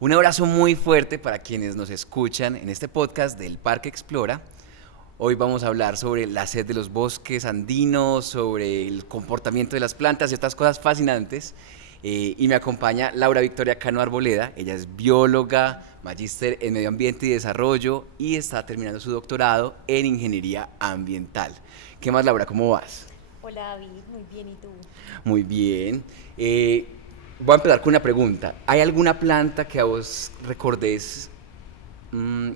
Un abrazo muy fuerte para quienes nos escuchan en este podcast del Parque Explora. Hoy vamos a hablar sobre la sed de los bosques andinos, sobre el comportamiento de las plantas y estas cosas fascinantes. Y me acompaña Laura Victoria Cano Arboleda. Ella es bióloga, magíster en medio ambiente y desarrollo y está terminando su doctorado en ingeniería ambiental. ¿Qué más, Laura? ¿Cómo vas? Hola David, muy bien, ¿y tú? Muy bien. Voy a empezar con una pregunta. ¿Hay alguna planta que a vos recordés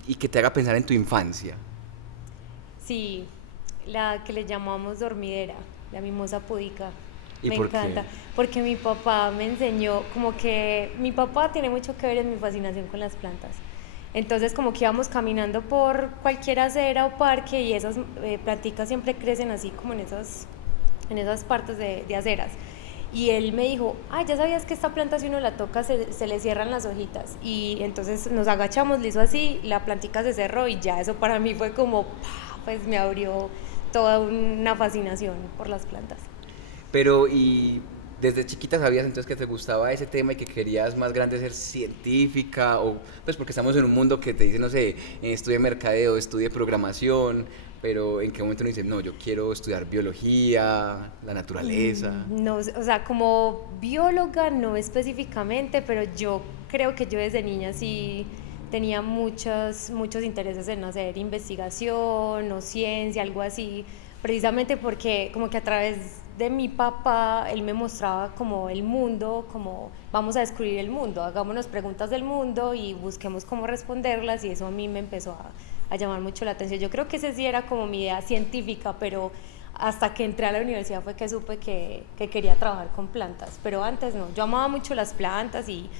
y que te haga pensar en tu infancia? Sí, la que le llamamos dormidera, la mimosa pudica. ¿Y Me por qué? encanta, porque mi papá me enseñó, como que mi papá tiene mucho que ver en mi fascinación con las plantas. Entonces como que íbamos caminando por cualquier acera o parque y esas planticas siempre crecen así como en esas partes de aceras. Y él me dijo, ay, ¿ya sabías que esta planta si uno la toca se le cierran las hojitas? Y entonces nos agachamos, le hizo así, la plantica se cerró y ya eso para mí fue como, ¡pah! Pues me abrió toda una fascinación por las plantas. Pero, ¿y desde chiquita sabías entonces que te gustaba ese tema y que querías más grande ser científica? O, pues porque estamos en un mundo que te dice, no sé, estudie mercadeo, estudie programación, pero ¿en qué momento uno dice, no, yo quiero estudiar biología, la naturaleza? No, o sea, como bióloga no específicamente, pero yo creo que yo desde niña sí tenía muchos intereses en hacer investigación o ciencia, algo así, precisamente porque como que a través de mi papá, él me mostraba como el mundo, como vamos a descubrir el mundo, hagámonos preguntas del mundo y busquemos cómo responderlas y eso a mí me empezó a llamar mucho la atención. Yo creo que ese sí era como mi idea científica, pero hasta que entré a la universidad fue que supe que quería trabajar con plantas, pero antes no, yo amaba mucho las plantas y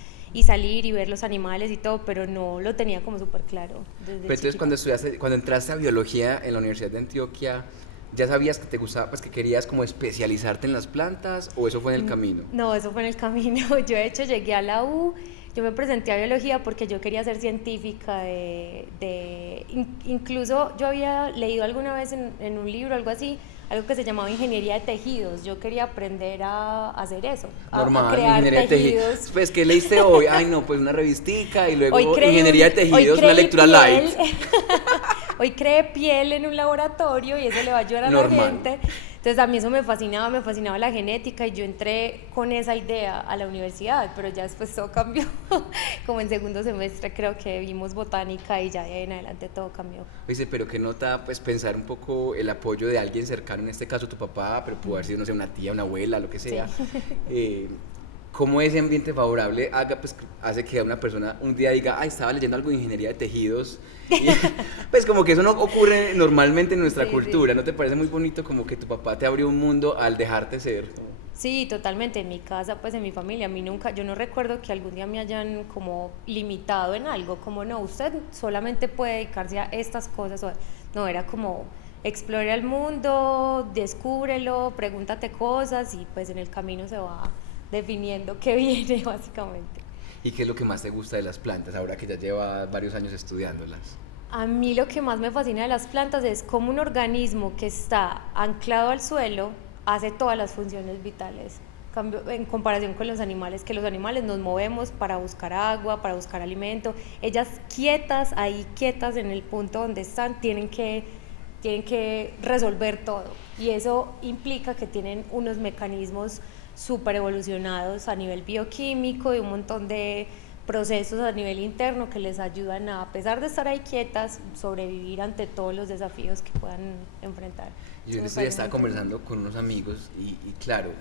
salir y ver los animales y todo, pero no lo tenía como súper claro desde Pero entonces chiquita. cuando entraste a biología en la Universidad de Antioquia, ¿ya sabías que te gustaba, pues que querías como especializarte en las plantas o eso fue en el camino? No, eso fue en el camino. Yo de hecho llegué a la U, yo me presenté a biología porque yo quería ser científica incluso yo había leído alguna vez en un libro, algo así, algo que se llamaba ingeniería de tejidos. Yo quería aprender a hacer eso, a Normal, crear ingeniería de tejidos. tejidos. Pues, ¿qué leíste hoy? Ay, no, pues una revistica y Hoy luego creé, ingeniería de hoy tejidos, una creé lectura light. piel, hoy creé piel en un laboratorio y eso le va a ayudar a la Normal. gente. Entonces a mí eso me fascinaba la genética y yo entré con esa idea a la universidad, pero ya después todo cambió. Como en segundo semestre creo que vimos botánica y ya de ahí en adelante todo cambió. Dice, pero qué nota, pues pensar un poco el apoyo de alguien cercano, en este caso tu papá, pero pudo haber sido, no sé, una tía, una abuela, lo que Sí. sea. Eh, cómo ese ambiente favorable haga, pues, hace que una persona un día diga, ay, estaba leyendo algo de ingeniería de tejidos. Y, pues como que eso no ocurre normalmente en nuestra Sí, sí. cultura, ¿no te parece muy bonito como que tu papá te abrió un mundo al dejarte ser? Sí, totalmente. En mi casa, pues en mi familia, a mí nunca, yo no recuerdo que algún día me hayan como limitado en algo, como no, usted solamente puede dedicarse a estas cosas. No, era como explora el mundo, descúbrelo, pregúntate cosas y pues en el camino se va definiendo qué viene, básicamente. ¿Y qué es lo que más te gusta de las plantas ahora que ya llevas varios años estudiándolas? A mí lo que más me fascina de las plantas es cómo un organismo que está anclado al suelo hace todas las funciones vitales. En comparación con los animales, que los animales nos movemos para buscar agua, para buscar alimento. Ellas quietas, ahí quietas en el punto donde están, tienen que resolver todo. Y eso implica que tienen unos mecanismos súper evolucionados a nivel bioquímico y un montón de procesos a nivel interno que les ayudan a pesar de estar ahí quietas, sobrevivir ante todos los desafíos que puedan enfrentar. Yo Eso en me estos días parece muy estaba interesante. conversando con unos amigos y claro,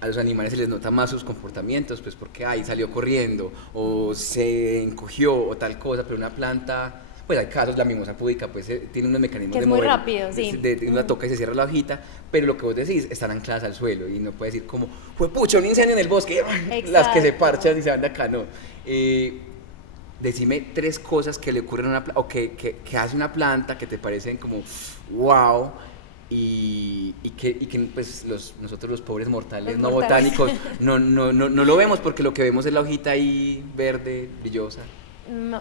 a los animales se les nota más sus comportamientos, pues porque ay, salió corriendo o se encogió o tal cosa, pero una planta, pues hay casos, la mimosa púdica pues tiene unos mecanismos Que de es muy mover, rápido, sí. de una toca y se cierra la hojita, pero lo que vos decís, están ancladas al suelo y no puedes decir como, fue pucha, un incendio en el bosque, las que se Exacto. parchan y se van de acá, no. Decime tres cosas que le ocurren a una planta, o que hace una planta que te parecen como wow, y que pues nosotros los pobres mortales Los no mortales. botánicos no lo vemos porque lo que vemos es la hojita ahí verde, brillosa.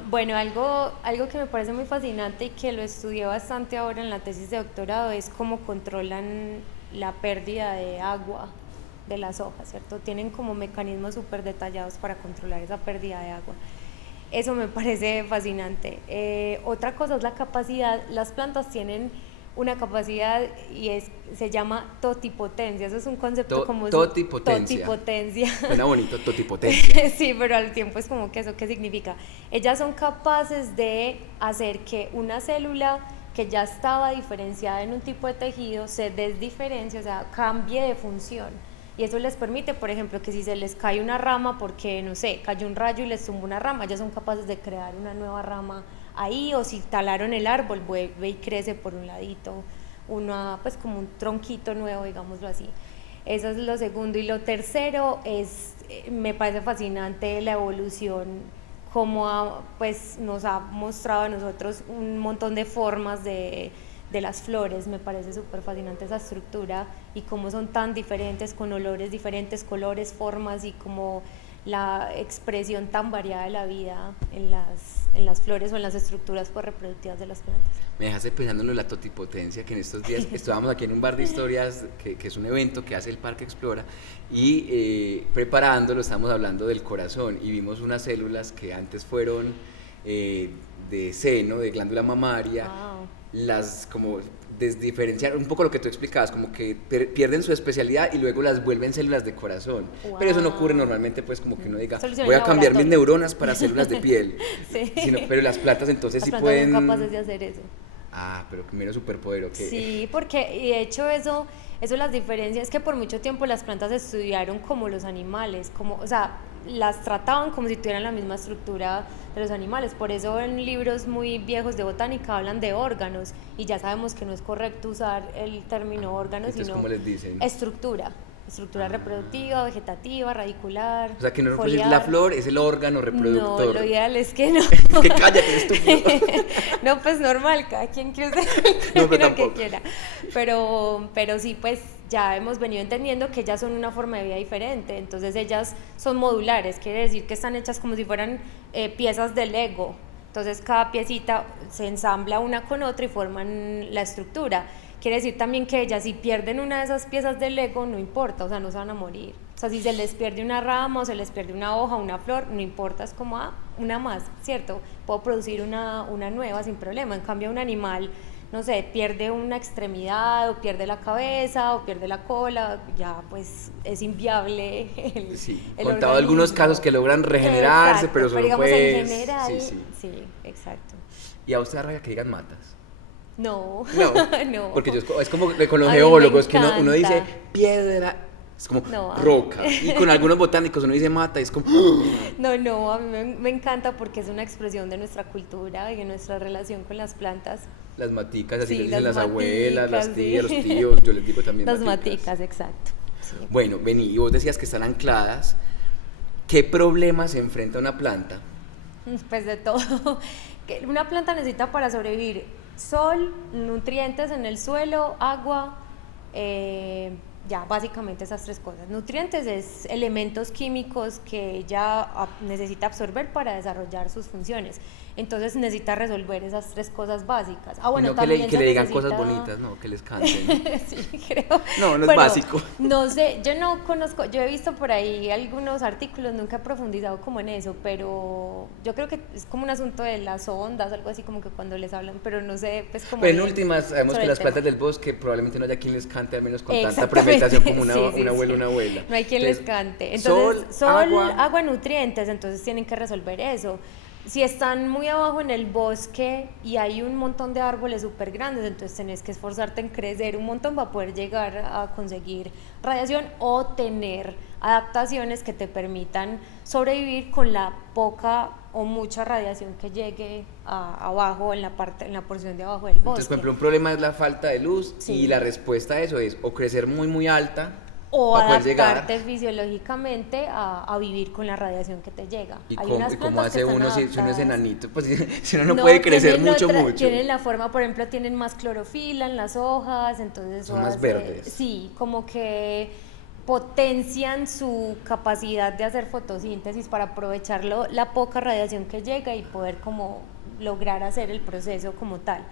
Bueno, algo que me parece muy fascinante y que lo estudié bastante ahora en la tesis de doctorado es cómo controlan la pérdida de agua de las hojas, ¿cierto? Tienen como mecanismos súper detallados para controlar esa pérdida de agua. Eso me parece fascinante. Otra cosa es la capacidad, las plantas tienen una capacidad se llama totipotencia. Eso es un concepto como totipotencia. Totipotencia. Suena bonito, totipotencia. Sí, pero al tiempo es como que eso, ¿qué significa? Ellas son capaces de hacer que una célula que ya estaba diferenciada en un tipo de tejido se desdiferencie, o sea, cambie de función. Y eso les permite, por ejemplo, que si se les cae una rama porque, no sé, cayó un rayo y les tumba una rama, ellas son capaces de crear una nueva rama ahí, o si talaron el árbol, vuelve y crece por un ladito, pues como un tronquito nuevo, digámoslo así. Eso es lo segundo. Y lo tercero me parece fascinante la evolución, como pues nos ha mostrado a nosotros un montón de formas de las flores. Me parece súper fascinante esa estructura y cómo son tan diferentes, con olores diferentes, colores, formas, y como la expresión tan variada de la vida en las flores o en las estructuras reproductivas de las plantas. Me dejaste pensando en la totipotencia, que en estos días estábamos aquí en un bar de historias, que es un evento que hace el Parque Explora, y preparándolo estábamos hablando del corazón, y vimos unas células que antes fueron de seno, de glándula mamaria, Wow. las como desdiferenciar, un poco lo que tú explicabas, como que pierden su especialidad y luego las vuelven células de corazón. Wow. Pero eso no ocurre normalmente, pues como que uno diga, Solución voy a en cambiar mis laboratorio. neuronas para células de piel. Sí. Pero las plantas entonces Las sí plantas pueden... son capaces de hacer eso. Ah, pero que mero superpoder, ¿ok? Sí, porque y de hecho eso las diferencias es que por mucho tiempo las plantas se estudiaron como los animales, como, o sea, las trataban como si tuvieran la misma estructura de los animales. Por eso en libros muy viejos de botánica hablan de órganos, y ya sabemos que no es correcto usar el término órganos, Entonces, sino ¿cómo les dicen? estructura reproductiva, vegetativa, radicular, O sea, que no foliar. la flor es el órgano reproductor. No, lo ideal es que no. Que cállate, estúpido. No, pues normal, cada quien que use No, pero lo que tampoco. quiera. Pero sí, pues ya hemos venido entendiendo que ellas son una forma de vida diferente. Entonces ellas son modulares, quiere decir que están hechas como si fueran piezas de Lego. Entonces cada piecita se ensambla una con otra y forman la estructura. Quiere decir también que ellas, si pierden una de esas piezas del Lego, no importa, o sea, no se van a morir. O sea, si se les pierde una rama o se les pierde una hoja, una flor, no importa, es como una más, ¿cierto? Puedo producir una nueva sin problema. En cambio, un animal, no sé, pierde una extremidad o pierde la cabeza o pierde la cola, ya pues es inviable Sí, el contado organismo. algunos casos que logran regenerarse, Exacto, pero solo digamos pues... en general, Sí. exacto. ¿Y a usted da rabia que digan matas? No, No, no. porque es como que con los A mí me geólogos, que uno dice encanta. piedra, es como No. roca, y con algunos botánicos uno dice mata, y es como... No, a mí me encanta porque es una expresión de nuestra cultura y de nuestra relación con las plantas. Las maticas, así Sí, les dicen las abuelas, las maticas, tías, sí. los tíos, yo les digo también Las maticas. maticas, exacto. Sí. Bueno, vení, y vos decías que están ancladas. ¿Qué problemas se enfrenta una planta? Pues de todo. Que una planta necesita para sobrevivir sol, nutrientes en el suelo, agua, ya básicamente esas tres cosas. Nutrientes es elementos químicos que ella necesita absorber para desarrollar sus funciones. Entonces necesita resolver esas tres cosas básicas. Bueno, Y no también que le digan necesita... cosas bonitas, no, que les canten. Sí, creo. No, no es Bueno, básico. No sé, yo no conozco, yo he visto por ahí algunos artículos, nunca he profundizado como en eso, pero yo creo que es como un asunto de las ondas, algo así como que cuando les hablan, pero no sé, pues como... Pero en últimas, sabemos sobre que el las tema. plantas del bosque probablemente no haya quien les cante, al menos con tanta Exactamente, premeditación como una, sí, sí, un abuelo o sí. una abuela. No hay quien Entonces, les cante. Entonces, sol, agua, nutrientes, entonces tienen que resolver eso. Si están muy abajo en el bosque y hay un montón de árboles súper grandes, entonces tenés que esforzarte en crecer un montón para poder llegar a conseguir radiación o tener adaptaciones que te permitan sobrevivir con la poca o mucha radiación que llegue abajo, en la porción de abajo del bosque. Entonces, por ejemplo, un problema es la falta de luz, Sí. y la respuesta a eso es o crecer muy, muy alta o para poder llegar. adaptarte fisiológicamente a vivir con la radiación que te llega. ¿Y Hay cómo, unas y cómo plantas que hace están uno si uno es adaptadas. enanito? Pues si uno no puede crecer tienen mucho. Tienen la forma, por ejemplo, tienen más clorofila en las hojas, entonces Son eso más hace- verdes. Sí, como que potencian su capacidad de hacer fotosíntesis para aprovechar la poca radiación que llega y poder como lograr hacer el proceso como tal.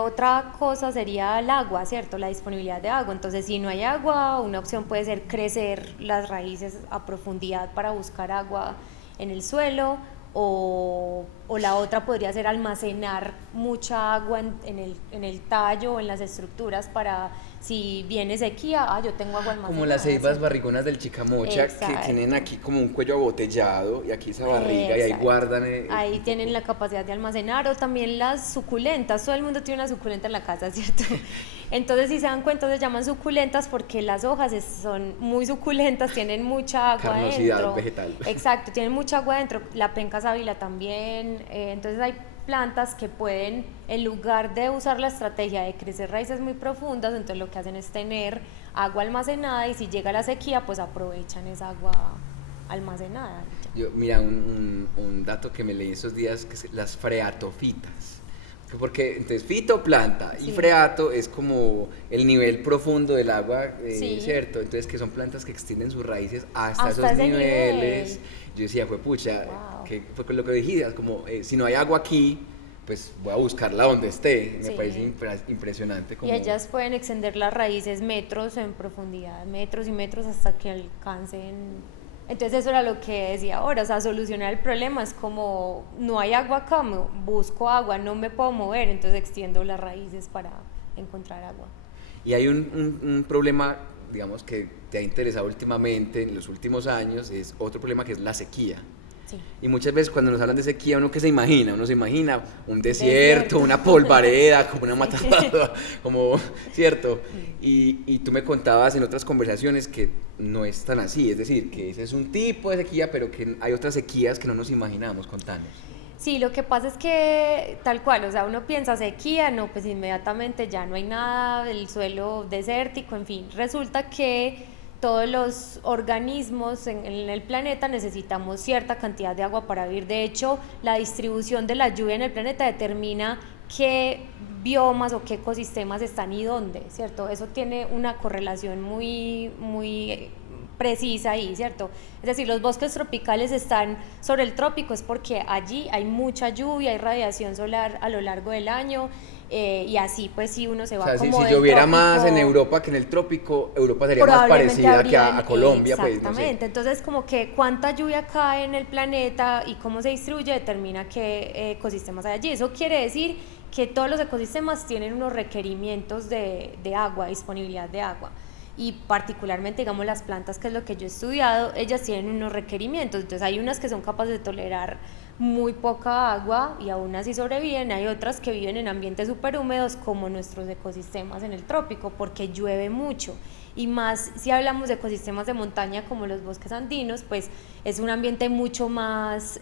Otra cosa sería el agua, ¿cierto? La disponibilidad de agua. Entonces, si no hay agua, una opción puede ser crecer las raíces a profundidad para buscar agua en el suelo, o la otra podría ser almacenar mucha agua en el tallo o en las estructuras para si viene sequía, yo tengo agua almacenada. Como las ceibas barrigonas del Chicamocha, Exacto. que tienen aquí como un cuello abotellado y aquí esa barriga y ahí guardan. Ahí tienen la capacidad de almacenar, o también las suculentas. Todo el mundo tiene una suculenta en la casa, ¿cierto? Entonces, si se dan cuenta, se llaman suculentas porque las hojas son muy suculentas, tienen mucha agua carnosidad dentro. Vegetal. Exacto, tienen mucha agua dentro. La penca sábila también. Entonces, hay plantas que pueden, en lugar de usar la estrategia de crecer raíces muy profundas, entonces lo que hacen es tener agua almacenada, y si llega la sequía, pues aprovechan esa agua almacenada. Mira, un dato que me leí estos días, que es las freatofitas. Porque entonces fito, planta, y freato es como el nivel profundo del agua, ¿cierto? Entonces que son plantas que extienden sus raíces hasta esos niveles. Yo decía, fue pucha, wow, que fue con lo que dijiste, como si no hay agua aquí, pues voy a buscarla donde esté. Me parece impresionante. Y ellas pueden extender las raíces metros en profundidad, metros y metros, hasta que alcancen. Entonces eso era lo que decía ahora, o sea, solucionar el problema es como, no hay agua acá, busco agua, no me puedo mover, entonces extiendo las raíces para encontrar agua. Y hay un problema, digamos, que te ha interesado últimamente, en los últimos años, es otro problema, que es la sequía. Sí. Y muchas veces cuando nos hablan de sequía, uno se imagina un desierto, una polvareda, como una matada, como, ¿cierto? Y tú me contabas en otras conversaciones que no es tan así, es decir, que ese es un tipo de sequía, pero que hay otras sequías que no nos imaginamos. Contanos. Sí, lo que pasa es que tal cual, o sea, uno piensa sequía, no, pues inmediatamente ya no hay nada, el suelo desértico, en fin, resulta que todos los organismos en el planeta necesitamos cierta cantidad de agua para vivir. De hecho, la distribución de la lluvia en el planeta determina qué biomas o qué ecosistemas están y dónde, ¿cierto? Eso tiene una correlación muy precisa ahí, ¿cierto? Es decir, los bosques tropicales están sobre el trópico, es porque allí hay mucha lluvia, hay radiación solar a lo largo del año. Y así, pues, si uno se va, o sea, como si lloviera trópico, más en Europa que en el trópico, Europa sería más parecida que a Colombia. Exactamente, pues, no sé. Entonces como que cuánta lluvia cae en el planeta y cómo se distribuye determina qué ecosistemas hay allí. Eso quiere decir que todos los ecosistemas tienen unos requerimientos de agua, disponibilidad de agua. Y particularmente, digamos, las plantas, que es lo que yo he estudiado, ellas tienen unos requerimientos. Entonces hay unas que son capaces de tolerar muy poca agua y aún así sobreviven. Hay otras que viven en ambientes súper húmedos, como nuestros ecosistemas en el trópico, porque llueve mucho. Y más si hablamos de ecosistemas de montaña como los bosques andinos, pues es un ambiente mucho más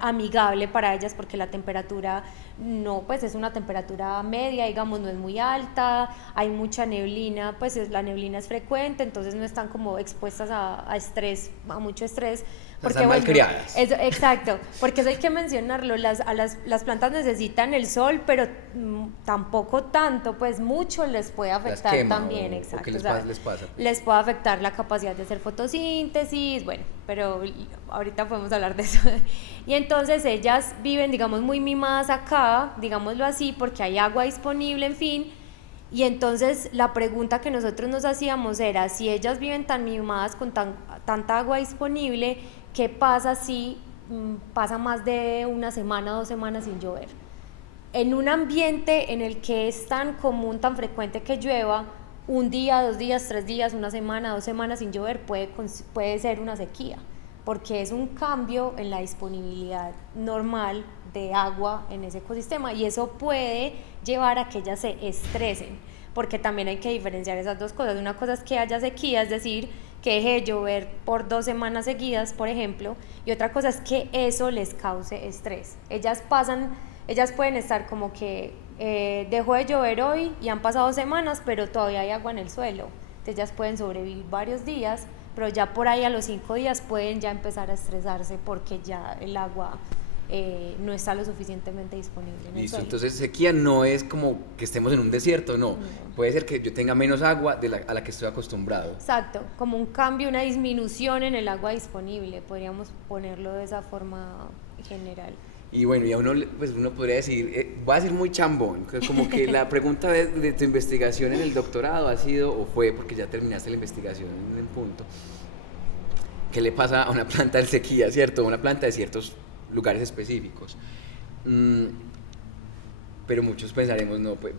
amigable para ellas, porque la temperatura no, pues es una temperatura media, digamos, no es muy alta, hay mucha neblina, pues la neblina es frecuente, entonces no están como expuestas a estrés, a mucho estrés. Porque, están mal criadas. Exacto, porque eso hay que mencionarlo, las plantas necesitan el sol, pero tampoco tanto, pues mucho les puede afectar también, exacto. ¿Qué les pasa? Les puede afectar la capacidad de hacer fotosíntesis, bueno, pero ahorita podemos hablar de eso. Y entonces ellas viven, digamos, muy mimadas acá, digámoslo así, porque hay agua disponible, en fin. Y entonces la pregunta que nosotros nos hacíamos era, si ellas viven tan mimadas con tanta agua disponible, ¿qué pasa si pasa más de una semana, 2 semanas sin llover? En un ambiente en el que es tan común, tan frecuente que llueva, 1 día, 2 días, 3 días, 1 semana, 2 semanas sin llover puede ser una sequía, porque es un cambio en la disponibilidad normal de agua en ese ecosistema, y eso puede llevar a que ellas se estresen, porque también hay que diferenciar esas dos cosas. Una cosa es que haya sequía, es decir, que deje de llover por 2 semanas seguidas, por ejemplo, y otra cosa es que eso les cause estrés. Ellas pueden estar como que dejó de llover hoy y han pasado semanas, pero todavía hay agua en el suelo, entonces ellas pueden sobrevivir varios días, pero ya por ahí a los 5 días pueden ya empezar a estresarse porque ya el agua no está lo suficientemente disponible en el suelo. Entonces sequía no es como que estemos en un desierto, no. Puede ser que yo tenga menos agua a la que estoy acostumbrado. Exacto, como un cambio, una disminución en el agua disponible, podríamos ponerlo de esa forma general. Y bueno, y a uno, pues uno podría decir, voy a decir muy chambón, como que la pregunta de tu investigación en el doctorado ha sido, o fue porque ya terminaste la investigación en el punto, ¿qué le pasa a una planta de sequía, cierto? Una planta de ciertos lugares específicos. Pero muchos pensaremos, no, pues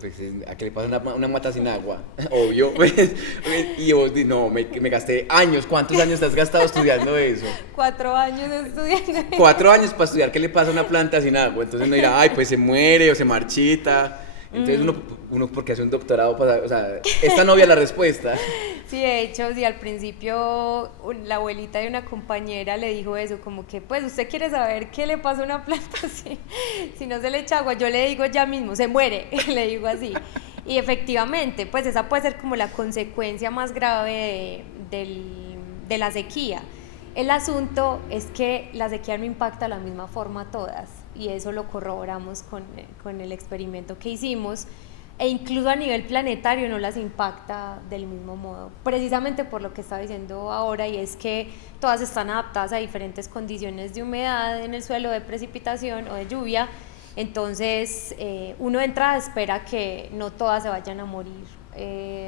¿a qué le pasa una mata sin agua? Obvio, pues, y vos, no, me gasté años. ¿Cuántos años te has gastado estudiando eso? 4 años estudiando. 4 años para estudiar qué le pasa a una planta sin agua. Entonces uno dirá, ay, pues se muere o se marchita. Entonces uno porque hace un doctorado para, o sea, es tan obvia la respuesta. Sí, de hecho, sí, al principio la abuelita de una compañera le dijo eso, como que, pues, ¿usted quiere saber qué le pasa a una planta si no se le echa agua? Yo le digo ya mismo, se muere, le digo así. Y efectivamente, pues esa puede ser como la consecuencia más grave de la sequía. El asunto es que la sequía no impacta de la misma forma a todas, y eso lo corroboramos con el experimento que hicimos, e incluso a nivel planetario no las impacta del mismo modo, precisamente por lo que estaba diciendo ahora, y es que todas están adaptadas a diferentes condiciones de humedad en el suelo, de precipitación o de lluvia. Entonces uno de entrada espera que no todas se vayan a morir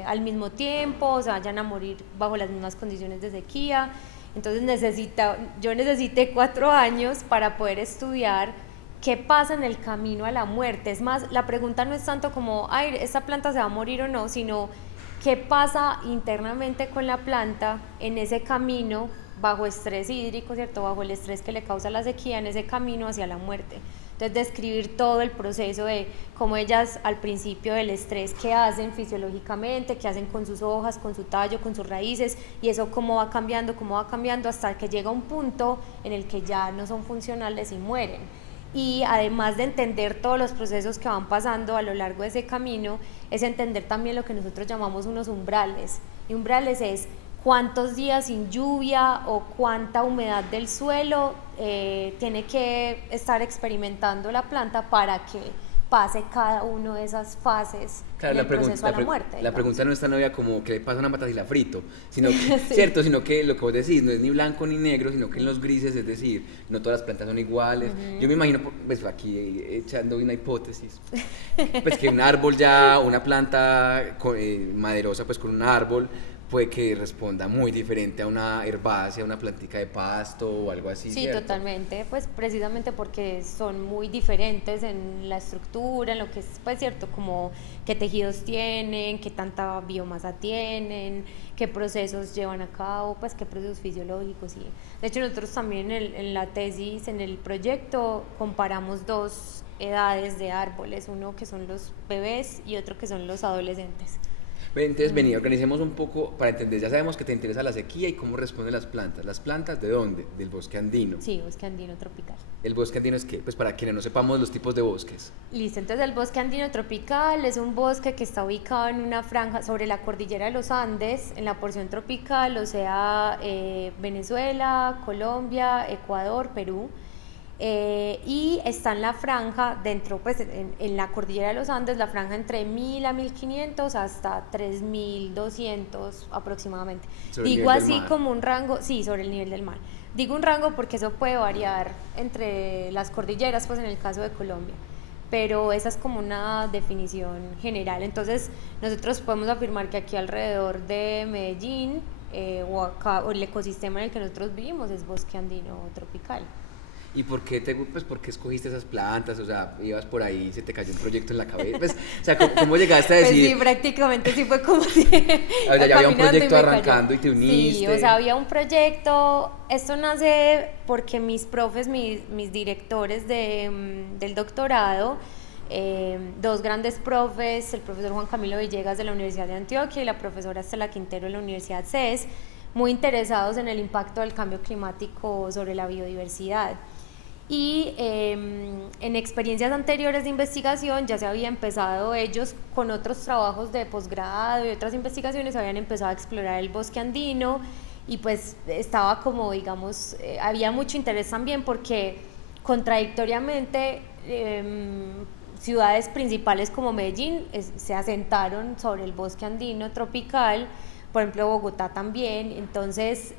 al mismo tiempo, o se vayan a morir bajo las mismas condiciones de sequía. Entonces yo necesité 4 años para poder estudiar qué pasa en el camino a la muerte. Es más, la pregunta no es tanto como, ay, ¿esta planta se va a morir o no?, sino qué pasa internamente con la planta en ese camino bajo estrés hídrico, ¿cierto?, bajo el estrés que le causa la sequía, en ese camino hacia la muerte. Entonces, describir todo el proceso de cómo ellas al principio del estrés, qué hacen fisiológicamente, qué hacen con sus hojas, con su tallo, con sus raíces, y eso cómo va cambiando hasta que llega un punto en el que ya no son funcionales y mueren. Y además de entender todos los procesos que van pasando a lo largo de ese camino, es entender también lo que nosotros llamamos unos umbrales. Y umbrales es cuántos días sin lluvia o cuánta humedad del suelo tiene que estar experimentando la planta para que pase cada una de esas fases del proceso a la muerte. La pregunta no es tan obvia como qué le pasa a una pata si la frito, sino que, sí, ¿cierto? Sino que lo que vos decís no es ni blanco ni negro, sino que en los grises, es decir, no todas las plantas son iguales. Yo me imagino, pues aquí echando una hipótesis, pues que un árbol ya, una planta maderosa, pues con un árbol, puede que responda muy diferente a una herbácea, a una plantica de pasto o algo así. Sí, ¿cierto? totalmente, pues precisamente porque son muy diferentes en la estructura, en lo que es, pues cierto, como qué tejidos tienen, qué tanta biomasa tienen, qué procesos llevan a cabo, pues qué procesos fisiológicos. Y de hecho nosotros también en la tesis, en el proyecto, comparamos 2 edades de árboles, uno que son los bebés y otro que son los adolescentes. Entonces, vení, organicemos un poco para entender. Ya sabemos que te interesa la sequía y cómo responden las plantas. ¿Las plantas de dónde? Del bosque andino. Sí, bosque andino tropical. ¿El bosque andino es qué? Pues para quienes no sepamos los tipos de bosques. Listo, entonces el bosque andino tropical es un bosque que está ubicado en una franja sobre la cordillera de los Andes, en la porción tropical, o sea, Venezuela, Colombia, Ecuador, Perú. Y está en la franja dentro, pues en la cordillera de los Andes, la franja entre 1000 a 1500 hasta 3200 aproximadamente. Digo así como un rango, sí, sobre el nivel del mar. Digo un rango porque eso puede variar entre las cordilleras, pues en el caso de Colombia, pero esa es como una definición general. Entonces nosotros podemos afirmar que aquí alrededor de Medellín o el ecosistema en el que nosotros vivimos es bosque andino tropical. ¿Y por qué por qué escogiste esas plantas? O sea, ibas por ahí, se te cayó un proyecto en la cabeza. Pues, o sea, ¿cómo llegaste a decir? Pues sí, prácticamente sí fue como si o sea, ya había un proyecto arrancando y te uniste. Sí, o sea, había un proyecto. Esto nace porque mis profes, mis directores del doctorado, 2 grandes profes, el profesor Juan Camilo Villegas de la Universidad de Antioquia y la profesora Estela Quintero de la Universidad CES, muy interesados en el impacto del cambio climático sobre la biodiversidad. Y en experiencias anteriores de investigación ya se había empezado, ellos con otros trabajos de posgrado y otras investigaciones habían empezado a explorar el bosque andino, y pues estaba como, digamos, había mucho interés también porque contradictoriamente ciudades principales como Medellín se asentaron sobre el bosque andino tropical, por ejemplo Bogotá también. Entonces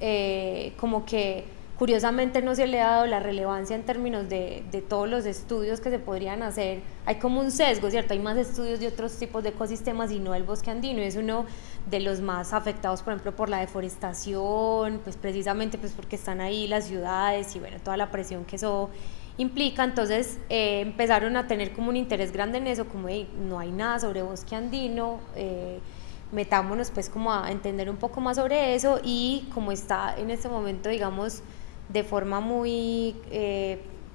como que curiosamente no se le ha dado la relevancia en términos de todos los estudios que se podrían hacer. Hay como un sesgo, ¿cierto? Hay más estudios de otros tipos de ecosistemas y no el bosque andino. Es uno de los más afectados, por ejemplo, por la deforestación, pues precisamente pues porque están ahí las ciudades y bueno, toda la presión que eso implica. Entonces empezaron a tener como un interés grande en eso, como hey, no hay nada sobre bosque andino, metámonos pues como a entender un poco más sobre eso, y como está en este momento, digamos, de forma muy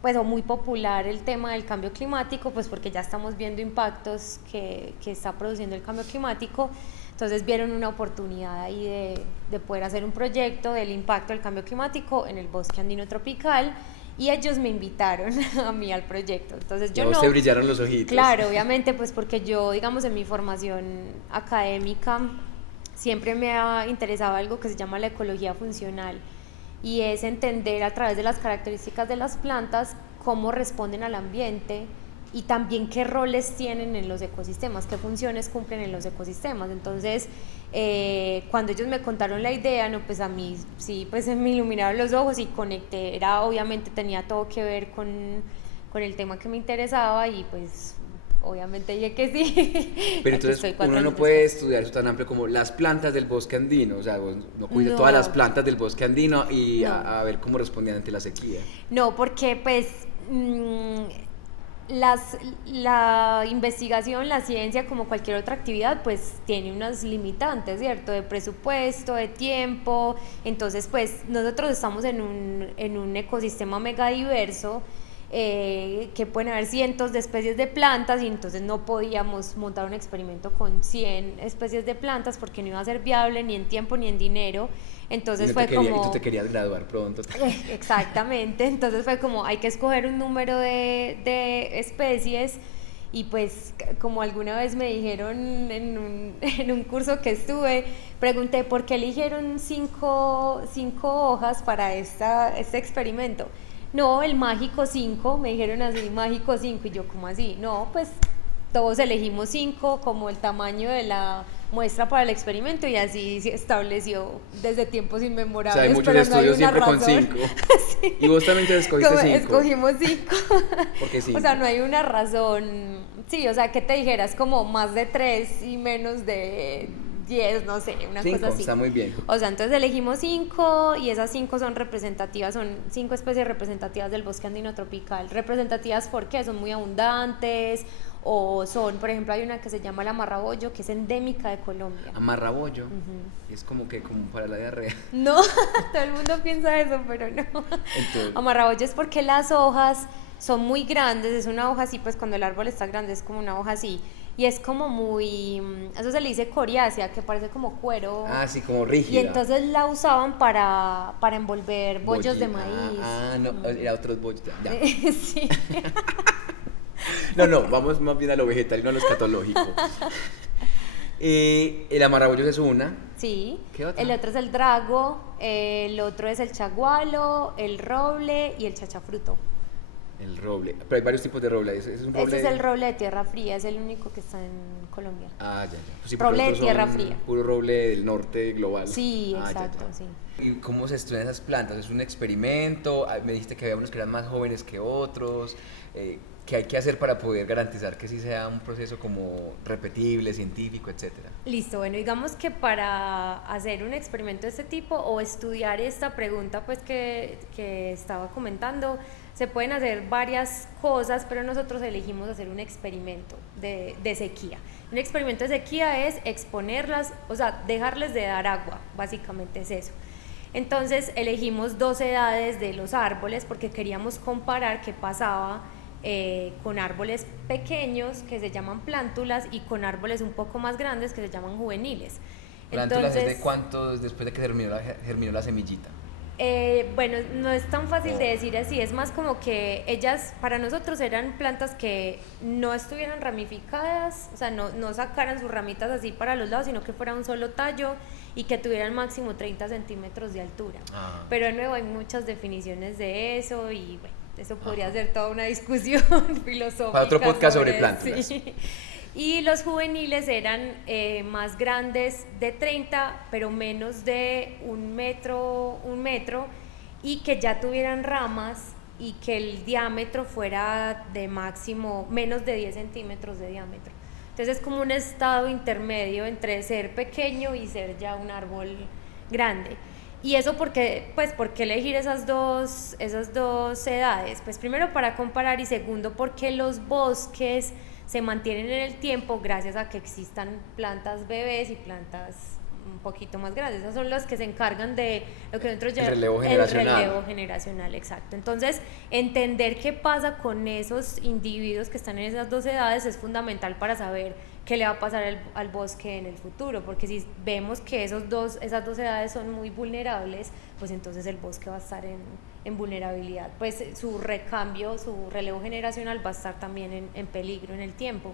pues o muy popular el tema del cambio climático, pues porque ya estamos viendo impactos que está produciendo el cambio climático. Entonces vieron una oportunidad ahí de poder hacer un proyecto del impacto del cambio climático en el bosque andino tropical, y ellos me invitaron a mí al proyecto. Entonces yo no... no... te brillaron los ojitos. Claro, obviamente, pues porque yo, digamos, en mi formación académica siempre me ha interesado algo que se llama la ecología funcional, y es entender a través de las características de las plantas cómo responden al ambiente y también qué roles tienen en los ecosistemas, qué funciones cumplen en los ecosistemas. Entonces, cuando ellos me contaron la idea, no, pues a mí sí, pues me iluminaron los ojos y conecté. Era, obviamente tenía todo que ver con el tema que me interesaba, y pues obviamente dije que sí. Pero entonces uno no puede estudiar eso tan amplio como las plantas del bosque andino, o sea, no cuida todas las plantas del bosque andino y a ver cómo respondían ante la sequía. No, porque pues la investigación, la ciencia, como cualquier otra actividad, pues tiene unas limitantes, ¿cierto? De presupuesto, de tiempo. Entonces, pues nosotros estamos en un ecosistema mega diverso, que pueden haber cientos de especies de plantas, y entonces no podíamos montar un experimento con 100 especies de plantas porque no iba a ser viable ni en tiempo ni en dinero. Entonces fue como... Y tú te querías graduar pronto. Exactamente, entonces fue como hay que escoger un número de especies, y pues como alguna vez me dijeron en un curso que estuve, pregunté por qué eligieron cinco hojas para este experimento. No, el mágico 5, me dijeron así, mágico 5, y yo, ¿cómo así? No, pues todos elegimos 5 como el tamaño de la muestra para el experimento, y así se estableció desde tiempos inmemorables. O sea, hay muchos estudios siempre con 5. Sí. ¿Y vos también te escogiste 5? Escogimos 5. ¿Por qué 5? O sea, no hay una razón. Sí, o sea, que te dijeras como más de 3 y menos de 10, no sé, una 5, cosa así. Está muy bien. O sea, entonces elegimos 5, y esas 5 son representativas, son 5 especies representativas del bosque andino tropical. Representativas porque son muy abundantes, o son, por ejemplo, hay una que se llama la amarrabollo, que es endémica de Colombia. Amarrabollo, es como para la diarrea. No, todo el mundo piensa eso, pero no. Entonces, amarrabollo es porque las hojas son muy grandes, es una hoja así, pues cuando el árbol está grande es como una hoja así, y es como muy, eso se le dice coriácea, que parece como cuero. Ah, sí, como rígida. Y entonces la usaban para envolver bollos de maíz. No, era otros bollos. Ya. Sí. No, vamos más bien a lo vegetal y no a lo escatológico. El amarrabollos es una. Sí. ¿Qué otra? El otro es el drago, el otro es el chagualo, el roble y el chachafruto. El roble. Pero hay varios tipos de roble. ¿Es un roble? Ese es el roble de tierra fría, es el único que está en Colombia. Ah, ya. Pues sí, roble de tierra fría. Puro roble del norte global. Sí, exacto, ya. Sí. ¿Y cómo se estudian esas plantas? ¿Es un experimento? Me dijiste que había unos que eran más jóvenes que otros. ¿Qué hay que hacer para poder garantizar que sí sea un proceso como repetible, científico, etcétera? Listo, bueno, digamos que para hacer un experimento de este tipo o estudiar esta pregunta pues que estaba comentando, se pueden hacer varias cosas, pero nosotros elegimos hacer un experimento de sequía. Un experimento de sequía es exponerlas, o sea, dejarles de dar agua, básicamente es eso. Entonces elegimos 2 edades de los árboles porque queríamos comparar qué pasaba con árboles pequeños que se llaman plántulas y con árboles un poco más grandes que se llaman juveniles. ¿Plántulas es de cuántos después de que germinó la semillita? Bueno, no es tan fácil de decir así, es más como que ellas para nosotros eran plantas que no estuvieran ramificadas, o sea, no sacaran sus ramitas así para los lados, sino que fuera un solo tallo y que tuvieran máximo 30 centímetros de altura. Pero de nuevo hay muchas definiciones de eso, y bueno, eso podría ser toda una discusión filosófica. Para otro podcast sobre plántulas. Sí. Y los juveniles eran más grandes de 30, pero menos de un metro, y que ya tuvieran ramas y que el diámetro fuera de máximo menos de 10 centímetros de diámetro. Entonces es como un estado intermedio entre ser pequeño y ser ya un árbol grande. ¿Y eso por qué elegir esas dos edades? Pues primero para comparar y segundo porque los bosques se mantienen en el tiempo gracias a que existan plantas bebés y plantas un poquito más grandes. Esas son las que se encargan de lo que nosotros llamamos el relevo generacional, exacto. Entonces, entender qué pasa con esos individuos que están en esas dos edades es fundamental para saber qué le va a pasar al bosque en el futuro, porque si vemos que esas dos edades son muy vulnerables, pues entonces el bosque va a estar en vulnerabilidad, pues su recambio, su relevo generacional va a estar también en peligro en el tiempo.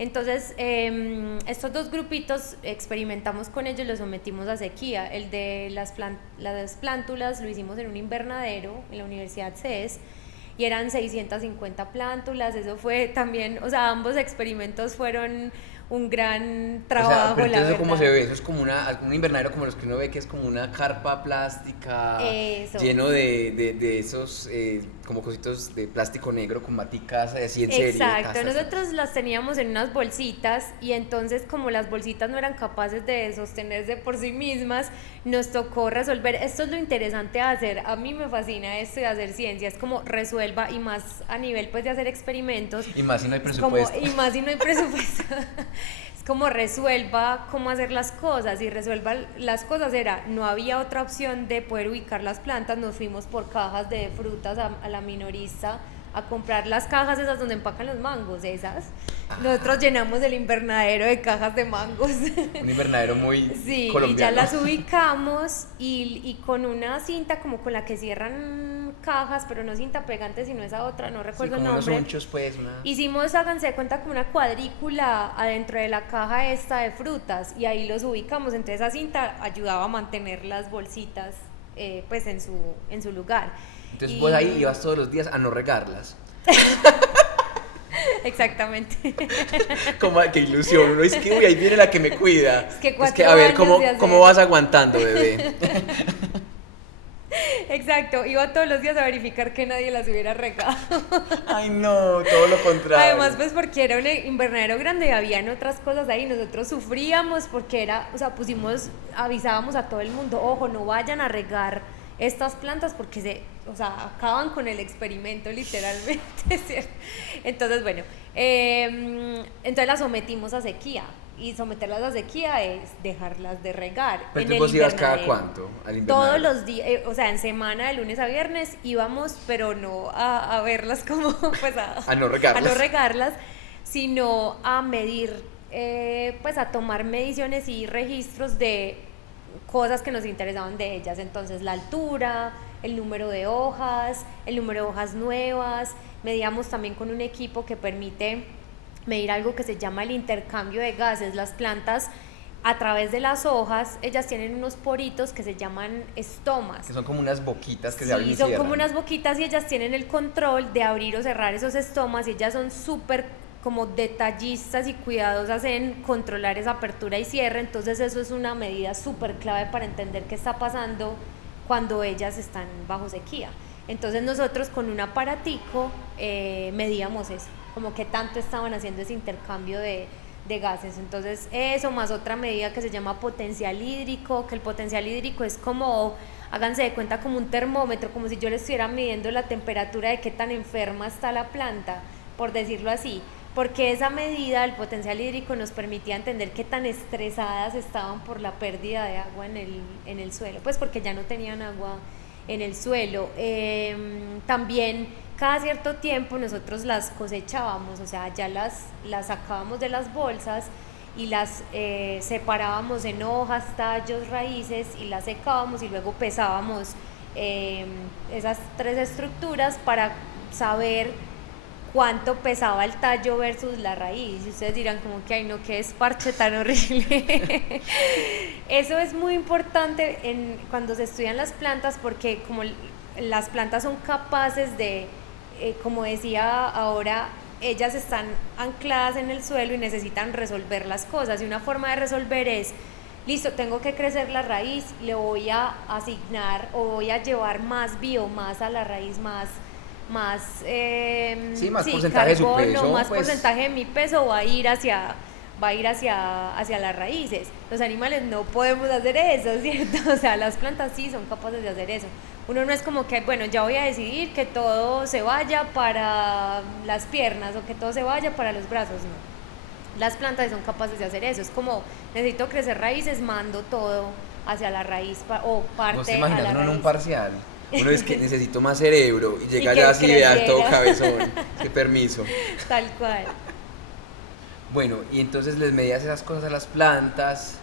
Entonces, estos dos grupitos experimentamos con ellos, los sometimos a sequía. El de las plántulas lo hicimos en un invernadero en la Universidad CES y eran 650 plántulas. Eso fue también, o sea, ambos experimentos fueron un gran trabajo, pero la verdad. ¿cómo se ve? Eso es como un invernadero como los que uno ve, que es como una carpa plástica, lleno de esos como cositos de plástico negro con maticas así en serie. Exacto, nosotros las teníamos en unas bolsitas y entonces como las bolsitas no eran capaces de sostenerse por sí mismas, nos tocó resolver. Esto es lo interesante de hacer, a mí me fascina esto de hacer ciencia, es como resuelva, y más a nivel pues de hacer experimentos. Y más si no hay presupuesto. Y más si no hay presupuesto. Es como resuelva cómo hacer las cosas, y resuelva las cosas era, no había otra opción de poder ubicar las plantas, nos fuimos por cajas de frutas a la minorista a comprar las cajas esas donde empacan los mangos, esas. Nosotros llenamos el invernadero de cajas de mangos. Un invernadero muy colombiano. Y ya las ubicamos y con una cinta como con la que cierran cajas, pero no cinta pegante, sino esa otra, no recuerdo el nombre. Unos honchos, pues. Hicimos, háganse de cuenta, como una cuadrícula adentro de la caja esta de frutas y ahí los ubicamos. Entonces esa cinta ayudaba a mantener las bolsitas pues en su lugar. Entonces vos ahí ibas todos los días a no regarlas. Exactamente. Qué ilusión, uno dice que uy, ahí viene la que me cuida. Es que a ver, ¿cómo vas aguantando, bebé? Exacto, iba todos los días a verificar que nadie las hubiera regado. Ay no, todo lo contrario. Además pues porque era un invernadero grande y habían otras cosas ahí, nosotros sufríamos porque avisábamos a todo el mundo, ojo, no vayan a regar estas plantas porque acaban con el experimento literalmente, ¿cierto? Entonces, bueno, entonces las sometimos a sequía, y someterlas a sequía es dejarlas de regar. ¿Pero tú vos ibas cada cuánto al invernadero? Todos los días, en semana, de lunes a viernes íbamos, pero no a verlas como, pues a no regarlas, sino a medir, pues a tomar mediciones y registros de cosas que nos interesaban de ellas. Entonces la altura, el número de hojas nuevas. Medíamos también con un equipo que permite medir algo que se llama el intercambio de gases. Las plantas, a través de las hojas, ellas tienen unos poritos que se llaman estomas, que son como unas boquitas que se abren y son cierran. como unas boquitas, y ellas tienen el control de abrir o cerrar esos estomas, y ellas son súper como detallistas y cuidadosas en controlar esa apertura y cierre. Entonces eso es una medida súper clave para entender qué está pasando cuando ellas están bajo sequía. Entonces nosotros con un aparatico medíamos eso, como qué tanto estaban haciendo ese intercambio de gases. Entonces eso, más otra medida que se llama potencial hídrico, que el potencial hídrico es como, háganse de cuenta, como un termómetro, como si yo le estuviera midiendo la temperatura de qué tan enferma está la planta, por decirlo así, porque esa medida, el potencial hídrico, nos permitía entender qué tan estresadas estaban por la pérdida de agua en el suelo, pues porque ya no tenían agua en el suelo. También cada cierto tiempo nosotros las cosechábamos, o sea, ya las sacábamos de las bolsas y las separábamos en hojas, tallos, raíces, y las secábamos y luego pesábamos esas tres estructuras para saber cuánto pesaba el tallo versus la raíz. Y ustedes dirán como que, ay no, qué desparche tan horrible. Eso es muy importante cuando se estudian las plantas, porque como las plantas son capaces de, como decía ahora, ellas están ancladas en el suelo y necesitan resolver las cosas, y una forma de resolver es, listo, tengo que crecer la raíz, le voy a asignar o voy a llevar más biomasa a la raíz, más porcentaje carbono, de su peso, más pues, porcentaje de mi peso va a ir hacia va a ir hacia las raíces. Los animales no podemos hacer eso, ¿cierto? O sea, las plantas sí son capaces de hacer eso. Uno no es como que, bueno, ya voy a decidir que todo se vaya para las piernas o que todo se vaya para los brazos, no. Las plantas son capaces de hacer eso. Es como, necesito crecer raíces, mando todo hacia la raíz o parte ¿Vos te a imaginas la uno en raíz. un parcial? Uno es que necesito más cerebro y llega Y que ya así de alto creciera. cabezón. Qué permiso. Tal cual. Bueno, y entonces les medías esas cosas a las plantas.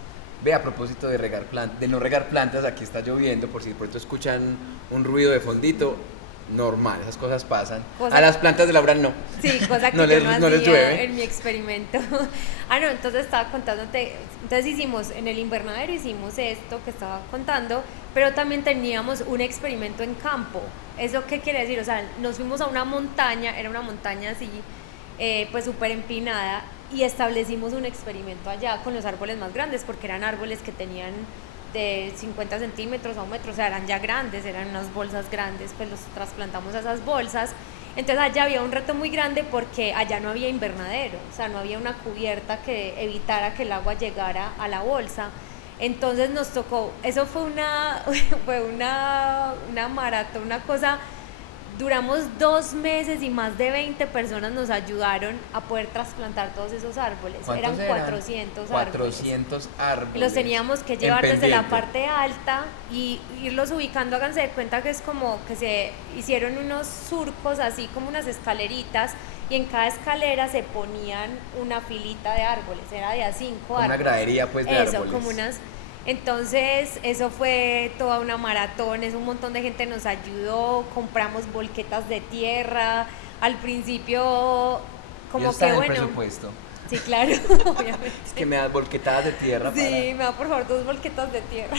Ve, a propósito de regar plantas, de no regar plantas, aquí está lloviendo, por si de pronto escuchan un ruido de fondito, normal, esas cosas pasan. A las plantas de Laura no. Sí, cosa que No yo les- no no les hacía llueve. en mi experimento. No, entonces estaba contándote, entonces hicimos, en el invernadero hicimos esto que estaba contando, pero también teníamos un experimento en campo. ¿Eso qué quiere decir? O sea, nos fuimos a una montaña, era una montaña así, pues súper empinada, y establecimos un experimento allá con los árboles más grandes, porque eran árboles que tenían de 50 centímetros a un metro, o sea, eran ya grandes, eran unas bolsas grandes, pues los trasplantamos a esas bolsas. Entonces allá había un reto muy grande porque allá no había invernadero, o sea, no había una cubierta que evitara que el agua llegara a la bolsa. Entonces nos tocó, eso fue fue una maratón, una cosa. Duramos 2 meses y más de 20 personas nos ayudaron a poder trasplantar todos esos árboles. ¿Cuántos Eran 400 árboles. 400 árboles. Y los teníamos que en llevar desde la pendiente. parte alta y irlos ubicando. Háganse de cuenta que es como que se hicieron unos surcos, así como unas escaleritas, y en cada escalera se ponían una filita de árboles, era de a 5 Como árboles. una gradería, pues, de Eso, árboles. como unas. Entonces, eso fue toda una maratón, un montón de gente nos ayudó, compramos volquetas de tierra. Al principio, Y como eso está que en el bueno. presupuesto. Sí, claro, obviamente. Es que me das volquetadas de tierra Sí, me da por favor 2 volquetas de tierra.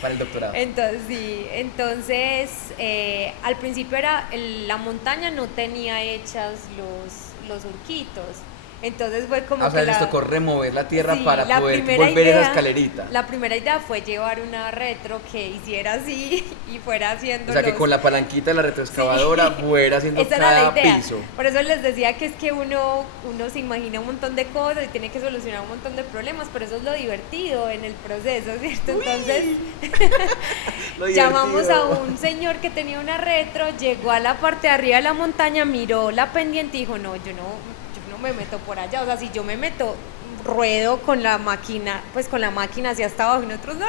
para el doctorado. Entonces, sí, entonces al principio la montaña no tenía hechas los surquitos. Entonces fue como O sea, que les tocó remover la tierra sí, para la poder primera volver idea- esa escalerita. La primera idea fue llevar una retro que hiciera así y fuera haciendo O sea, que con la palanquita de la retroexcavadora fuera haciendo esa era la cada idea. piso. Por eso les decía que es que uno se imagina un montón de cosas y tiene que solucionar un montón de problemas, pero eso es lo divertido en el proceso, ¿cierto? Entonces Lo llamamos divertido. a un señor que tenía una retro, llegó a la parte de arriba de la montaña, miró la pendiente y dijo, no, yo no me meto por allá, o sea, si yo me meto, ruedo con la máquina, pues con la máquina hacia hasta abajo y nosotros, no.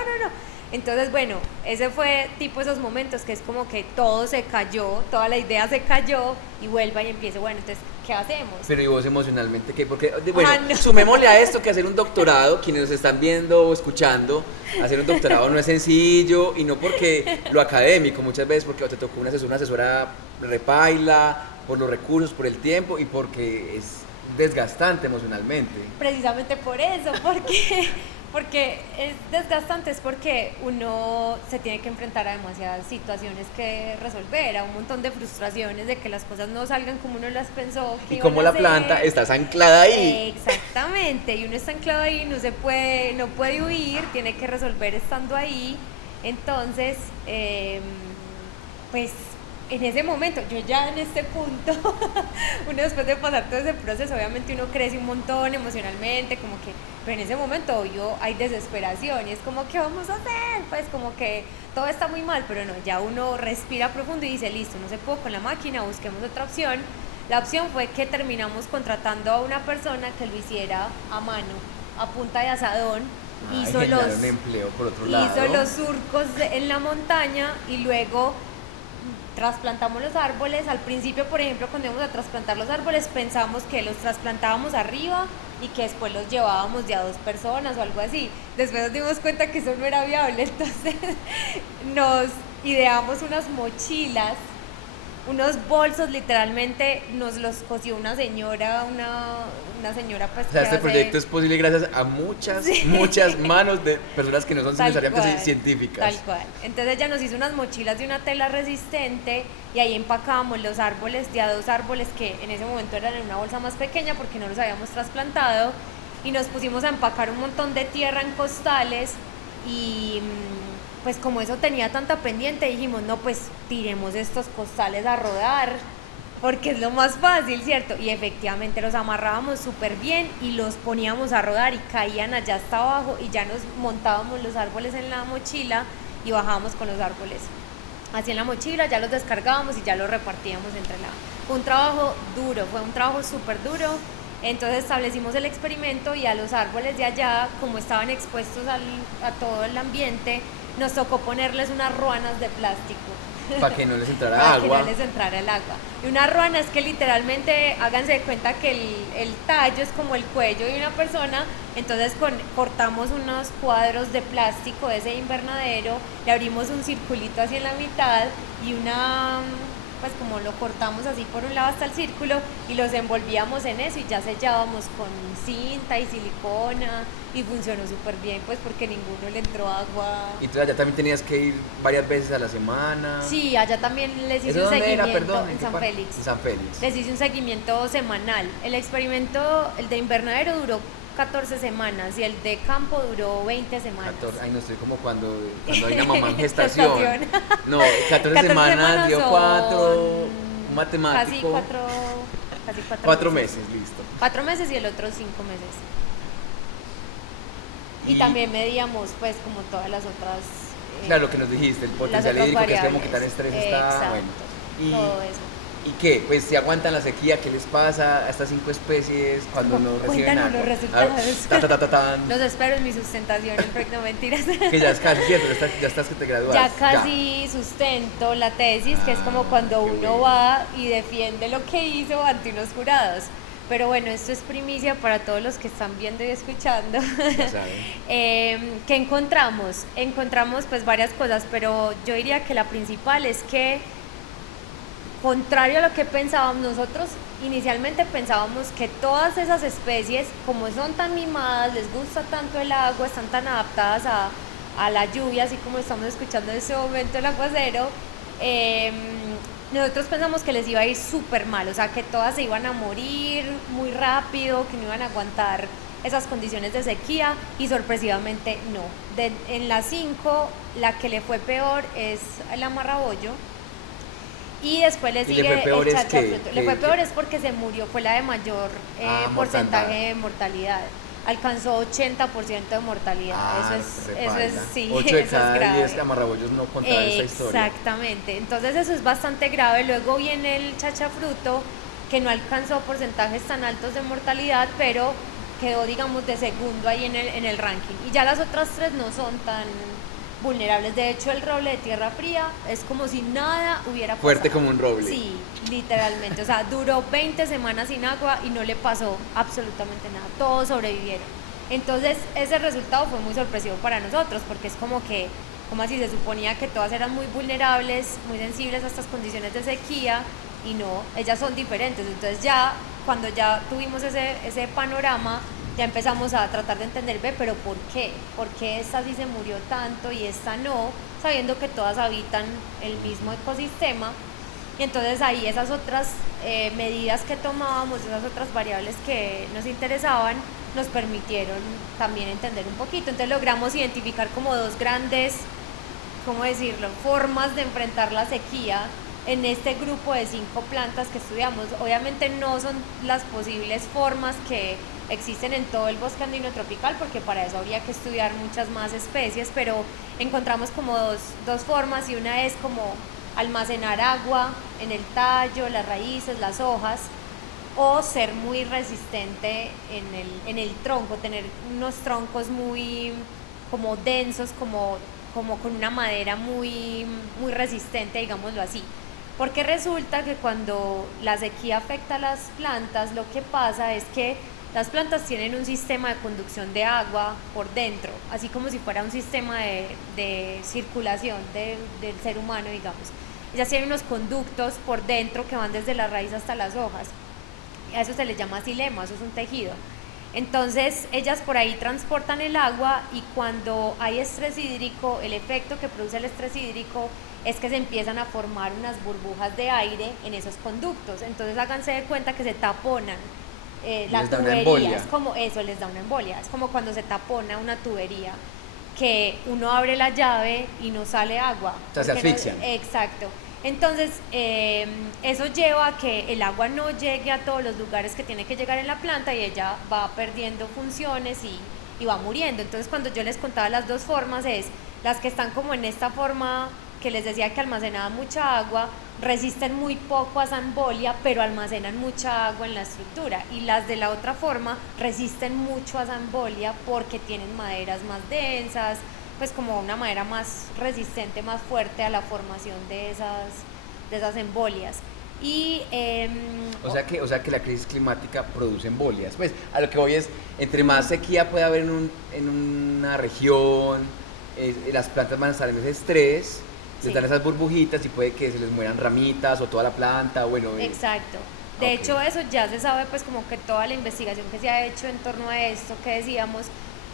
Entonces, bueno, ese fue tipo esos momentos que es como que todo se cayó, toda la idea se cayó y vuelva y empiece, bueno, entonces, ¿qué hacemos? Pero ¿y vos emocionalmente qué? Porque, bueno, No. sumémosle a esto que hacer un doctorado, quienes nos están viendo o escuchando, hacer un doctorado no es sencillo y no porque lo académico, muchas veces porque te tocó una asesora repaila, por los recursos, por el tiempo y porque es desgastante emocionalmente. Precisamente por eso, porque es desgastante, es porque uno se tiene que enfrentar a demasiadas situaciones que resolver, a un montón de frustraciones de que las cosas no salgan como uno las pensó que Y iban como a la ser. planta estás anclada ahí. Exactamente, y uno está anclado ahí, no puede huir, tiene que resolver estando ahí. Entonces, pues en ese momento, yo ya en este punto, uno después de pasar todo ese proceso, obviamente uno crece un montón emocionalmente, como que, pero en ese momento obvio hay desesperación y es como, ¿qué vamos a hacer? Pues como que todo está muy mal, pero no, ya uno respira profundo y dice, listo, no se puede con la máquina, busquemos otra opción. La opción fue que terminamos contratando a una persona que lo hiciera a mano, a punta de asadón. Ay, Hizo generaron empleo por otro lado. hizo los surcos en la montaña y luego trasplantamos los árboles. Al principio, por ejemplo, cuando íbamos a trasplantar los árboles, pensamos que los trasplantábamos arriba y que después los llevábamos de a 2 personas o algo así. Después nos dimos cuenta que eso no era viable, entonces nos ideamos unas mochilas, unos bolsos, literalmente nos los cosió una señora, una señora pues O sea, que este hace- proyecto es posible gracias a muchas manos de personas que no son Tal necesariamente cual, científicas. Tal cual. Entonces ella nos hizo unas mochilas de una tela resistente y ahí empacábamos los árboles, de a 2 árboles que en ese momento eran en una bolsa más pequeña porque no los habíamos trasplantado, y nos pusimos a empacar un montón de tierra en costales y pues como eso tenía tanta pendiente dijimos, no, pues tiremos estos costales a rodar porque es lo más fácil, ¿cierto? Y efectivamente los amarrábamos súper bien y los poníamos a rodar y caían allá hasta abajo y ya nos montábamos los árboles en la mochila y bajábamos con los árboles así en la mochila, ya los descargábamos y ya los repartíamos entre la... Fue un trabajo duro, fue un trabajo súper duro. Entonces establecimos el experimento y a los árboles de allá, como estaban expuestos a todo el ambiente, nos tocó ponerles unas ruanas de plástico. Para que no les entrara Para agua. que no les entrara el agua. Y una ruana es que literalmente, háganse de cuenta que el tallo es como el cuello de una persona, entonces cortamos unos cuadros de plástico de ese invernadero, le abrimos un circulito así en la mitad y pues como lo cortamos así por un lado hasta el círculo y los envolvíamos en eso y ya sellábamos con cinta y silicona y funcionó súper bien pues porque ninguno le entró agua. Y entonces allá también tenías que ir varias veces a la semana. Sí, allá también les hice un dónde seguimiento era, perdón, en San Félix. En San Félix. Les hice un seguimiento semanal. El experimento, el de invernadero duró 14 semanas y el de campo duró 20 semanas. 14, ay, no estoy como cuando hay una mamá en gestación. No, 14 semanas semanas dio son 4, un matemático. Casi 4 meses, listo. 4 meses y el otro 5 meses. Y también medíamos pues como todas las otras... claro, lo que nos dijiste, el potencial hídrico, que es como quitar estrés, está exacto, bueno. todo eso. ¿Y qué? Pues si aguantan la sequía, ¿qué les pasa a estas 5 especies cuando no reciben agua? Los resultados. Los espero en mi sustentación, no mentiras. Que ya es casi, ¿cierto? Ya estás que te gradúas. Ya casi sustento la tesis, que es como cuando uno va y defiende lo que hizo ante unos jurados. Pero bueno, esto es primicia para todos los que están viendo y escuchando. Ya saben. ¿Qué encontramos? Encontramos pues varias cosas, pero yo diría que la principal es que, contrario a lo que pensábamos nosotros, inicialmente pensábamos que todas esas especies, como son tan mimadas, les gusta tanto el agua, están tan adaptadas a la lluvia, así como estamos escuchando en este momento el aguacero, nosotros pensamos que les iba a ir súper mal, o sea, que todas se iban a morir muy rápido, que no iban a aguantar esas condiciones de sequía, y sorpresivamente no. En las 5, la que le fue peor es el amarrabollo, y después le sigue el chachafruto. Le fue peor es porque se murió, fue la de mayor porcentaje de mortalidad. Alcanzó 80% de mortalidad. Eso es sí, 8 de eso cada es grave. 10 amarrabollos no contaron esta historia. Exactamente. Entonces eso es bastante grave. Luego viene el chachafruto, que no alcanzó porcentajes tan altos de mortalidad, pero quedó, digamos, de segundo ahí en el ranking. Y ya las otras 3 no son tan vulnerables. De hecho, el roble de tierra fría es como si nada hubiera pasado. Fuerte como un roble. Sí, literalmente. O sea, duró 20 semanas sin agua y no le pasó absolutamente nada. Todos sobrevivieron. Entonces, ese resultado fue muy sorpresivo para nosotros, porque es como así se suponía que todas eran muy vulnerables, muy sensibles a estas condiciones de sequía, y no, ellas son diferentes. Entonces ya, cuando ya tuvimos ese panorama, ya empezamos a tratar de entender, pero ¿por qué? ¿Por qué esta sí se murió tanto y esta no? Sabiendo que todas habitan el mismo ecosistema. Y entonces ahí esas otras medidas que tomábamos, esas otras variables que nos interesaban, nos permitieron también entender un poquito. Entonces logramos identificar como 2 grandes, ¿cómo decirlo?, formas de enfrentar la sequía en este grupo de 5 plantas que estudiamos. Obviamente no son las posibles formas que existen en todo el bosque andino tropical, porque para eso habría que estudiar muchas más especies, pero encontramos como dos formas, y una es como almacenar agua en el tallo, las raíces, las hojas, o ser muy resistente en el tronco, tener unos troncos muy como densos, como con una madera muy, muy resistente, digámoslo así. Porque resulta que cuando la sequía afecta a las plantas, lo que pasa es que las plantas tienen un sistema de conducción de agua por dentro, así como si fuera un sistema de circulación del ser humano, digamos. Ellas tienen unos conductos por dentro que van desde la raíz hasta las hojas. A eso se les llama xilema, eso es un tejido. Entonces ellas por ahí transportan el agua, y cuando hay estrés hídrico, el efecto que produce el estrés hídrico es que se empiezan a formar unas burbujas de aire en esos conductos. Entonces háganse de cuenta que se taponan la tubería, es como eso, les da una embolia. Es como cuando se tapona una tubería, que uno abre la llave y no sale agua. O sea, se asfixian. Exacto. Entonces, eso lleva a que el agua no llegue a todos los lugares que tiene que llegar en la planta y ella va perdiendo funciones y va muriendo. Entonces, cuando yo les contaba las dos formas, es las que están como en esta forma que les decía que almacenaban mucha agua, resisten muy poco a esa embolia, pero almacenan mucha agua en la estructura. Y las de la otra forma resisten mucho a esa embolia porque tienen maderas más densas, pues como una madera más resistente, más fuerte a la formación de esas embolias. Y, O sea que la crisis climática produce embolias. Pues a lo que voy es, entre más sequía puede haber en una región, las plantas van a estar en ese estrés, les sí, dan esas burbujitas y puede que se les mueran ramitas o toda la planta, bueno. exacto. De Ok. hecho, eso ya se sabe, pues como que toda la investigación que se ha hecho en torno a esto, que decíamos,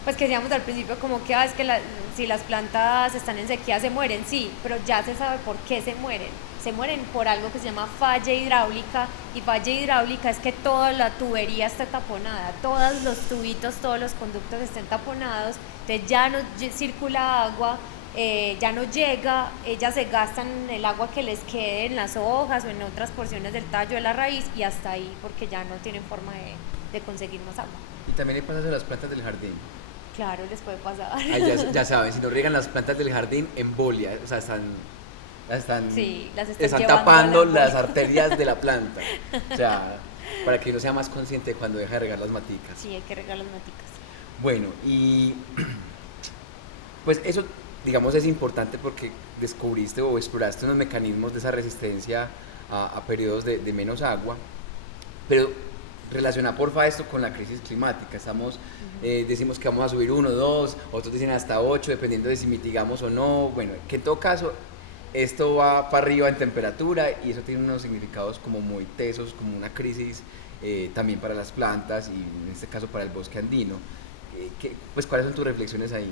pues que decíamos al principio como que es que si las plantas están en sequía se mueren, sí, pero ya se sabe por qué se mueren. Se mueren por algo que se llama falla hidráulica, y falla hidráulica es que toda la tubería está taponada, todos los tubitos, todos los conductos estén taponados, entonces ya no circula agua, ya no llega, ellas se gastan el agua que les quede en las hojas o en otras porciones del tallo de la raíz y hasta ahí, porque ya no tienen forma de conseguir más agua. Y también le pasa a las plantas del jardín. Claro, les puede pasar. Ahí ya saben, si no riegan las plantas del jardín, embolia, o sea, Sí, las están llevando a la tapando embolia. las arterias de la planta. O sea, para que uno sea más consciente cuando deja de regar las maticas. Sí, hay que regar las maticas. Bueno, y pues eso, digamos, es importante porque descubriste o exploraste unos mecanismos de esa resistencia a periodos de menos agua, pero relaciona porfa esto con la crisis climática. Decimos que vamos a subir 1, 2, otros dicen hasta 8, dependiendo de si mitigamos o no. Bueno, que en todo caso esto va para arriba en temperatura y eso tiene unos significados como muy tesos, como una crisis también para las plantas y en este caso para el bosque andino. Pues, ¿cuáles son tus reflexiones ahí?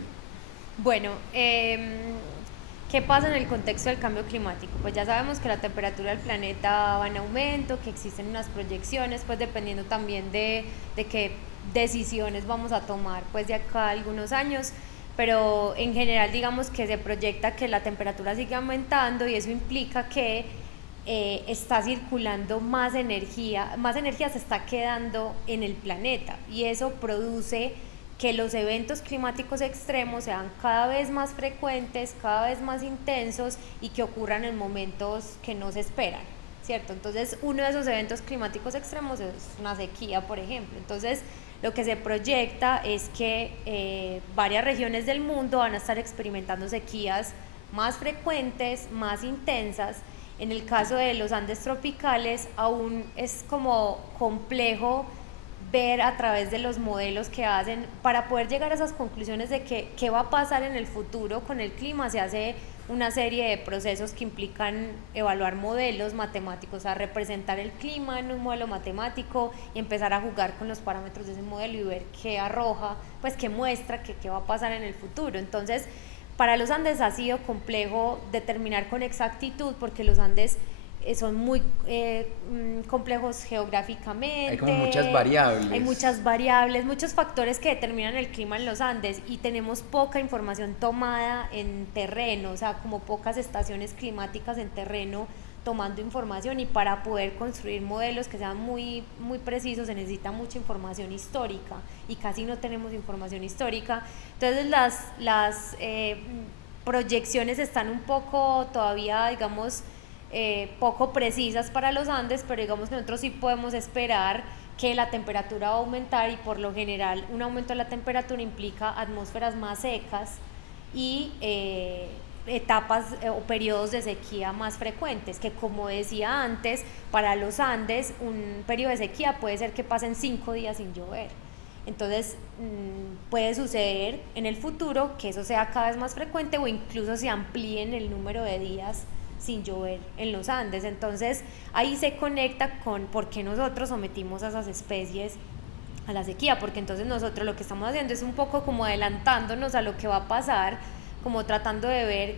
Bueno, ¿qué pasa en el contexto del cambio climático? Pues ya sabemos que la temperatura del planeta va en aumento, que existen unas proyecciones, pues dependiendo también de qué decisiones vamos a tomar pues de acá a algunos años, pero en general digamos que se proyecta que la temperatura sigue aumentando y eso implica que está circulando más energía se está quedando en el planeta y eso produce que los eventos climáticos extremos sean cada vez más frecuentes, cada vez más intensos y que ocurran en momentos que no se esperan, ¿cierto? Entonces, uno de esos eventos climáticos extremos es una sequía, por ejemplo. Entonces, lo que se proyecta es que varias regiones del mundo van a estar experimentando sequías más frecuentes, más intensas. En el caso de los Andes tropicales, aún es como complejo ver a través de los modelos que hacen para poder llegar a esas conclusiones de qué va a pasar en el futuro con el clima. Se hace una serie de procesos que implican evaluar modelos matemáticos, a representar el clima en un modelo matemático y empezar a jugar con los parámetros de ese modelo y ver qué arroja, pues qué muestra, qué va a pasar en el futuro. Entonces, para los Andes ha sido complejo determinar con exactitud porque los Andes son muy complejos geográficamente. Hay como muchas variables. Hay muchas variables, muchos factores que determinan el clima en los Andes y tenemos poca información tomada en terreno, o sea, como pocas estaciones climáticas en terreno tomando información y para poder construir modelos que sean muy, muy precisos se necesita mucha información histórica y casi no tenemos información histórica. Entonces las proyecciones están un poco todavía, digamos, poco precisas para los Andes, pero digamos que nosotros sí podemos esperar que la temperatura va a aumentar y por lo general un aumento de la temperatura implica atmósferas más secas y etapas o periodos de sequía más frecuentes, que como decía antes, para los Andes un periodo de sequía puede ser que pasen 5 días sin llover. Entonces puede suceder en el futuro que eso sea cada vez más frecuente o incluso se amplíen el número de días sin llover en los Andes. Entonces ahí se conecta con por qué nosotros sometimos a esas especies a la sequía, porque entonces nosotros lo que estamos haciendo es un poco como adelantándonos a lo que va a pasar, como tratando de ver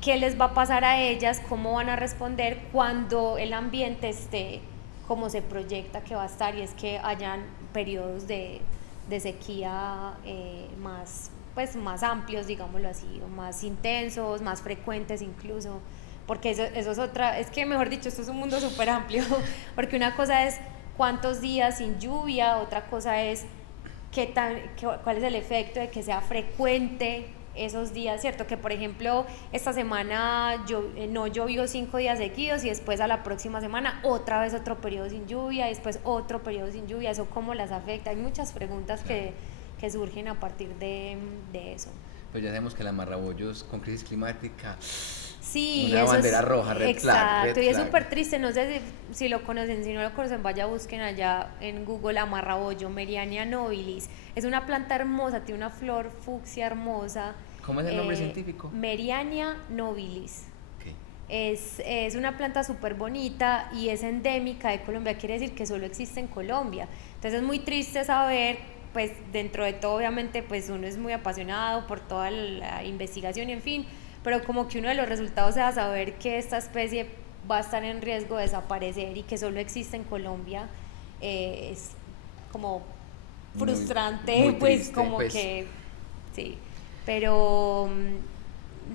qué les va a pasar a ellas, cómo van a responder cuando el ambiente esté como se proyecta que va a estar, y es que hayan periodos de sequía más, pues, más amplios, digámoslo así, o más intensos, más frecuentes incluso, porque eso es otra, es que mejor dicho, esto es un mundo súper amplio, porque una cosa es cuántos días sin lluvia, otra cosa es cuál es el efecto de que sea frecuente esos días, ¿cierto? Que por ejemplo esta semana no llovió 5 días seguidos y después a la próxima semana otra vez otro periodo sin lluvia, y después otro periodo sin lluvia, ¿eso cómo las afecta? Hay muchas preguntas que surgen a partir de eso. Pues ya sabemos que la Amarrabollos con crisis climática, sí, una eso bandera es, roja, red flag. Exacto, y es súper triste, no sé si lo conocen, si no lo conocen, vaya busquen allá en Google Amarrabollo, Meriania nobilis. Es una planta hermosa, tiene una flor fucsia hermosa. ¿Cómo es el nombre científico? Meriania nobilis. Okay. Es una planta súper bonita y es endémica de Colombia, quiere decir que solo existe en Colombia. Entonces es muy triste saber, pues dentro de todo obviamente pues uno es muy apasionado por toda la investigación y en fin, pero como que uno de los resultados sea saber que esta especie va a estar en riesgo de desaparecer y que solo existe en Colombia, es como frustrante, muy pues triste, como pues. que sí, pero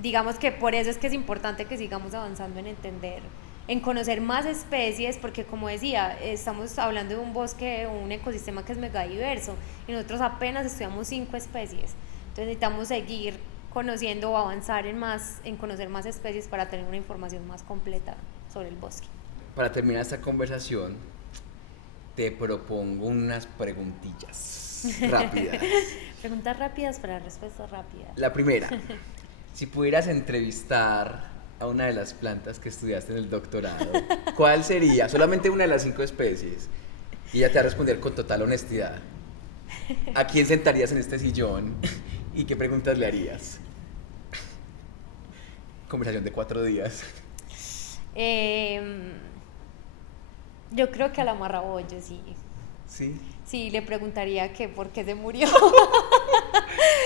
digamos que por eso es que es importante que sigamos avanzando en entender, en conocer más especies, porque como decía, estamos hablando de un bosque, un ecosistema que es mega diverso y nosotros apenas estudiamos 5 especies, entonces necesitamos seguir conociendo o avanzar en conocer más especies para tener una información más completa sobre el bosque. Para terminar esta conversación, te propongo unas preguntillas rápidas. Preguntas rápidas para respuestas rápidas. La primera, si pudieras entrevistar a una de las plantas que estudiaste en el doctorado, ¿cuál sería? Solamente una de las 5 especies. Y ella te va a responder con total honestidad. ¿A quién sentarías en este sillón? ¿Y qué preguntas le harías? Conversación de 4 días. Yo creo que a la Amarrabollo, sí. ¿Sí? Sí, le preguntaría que por qué se murió.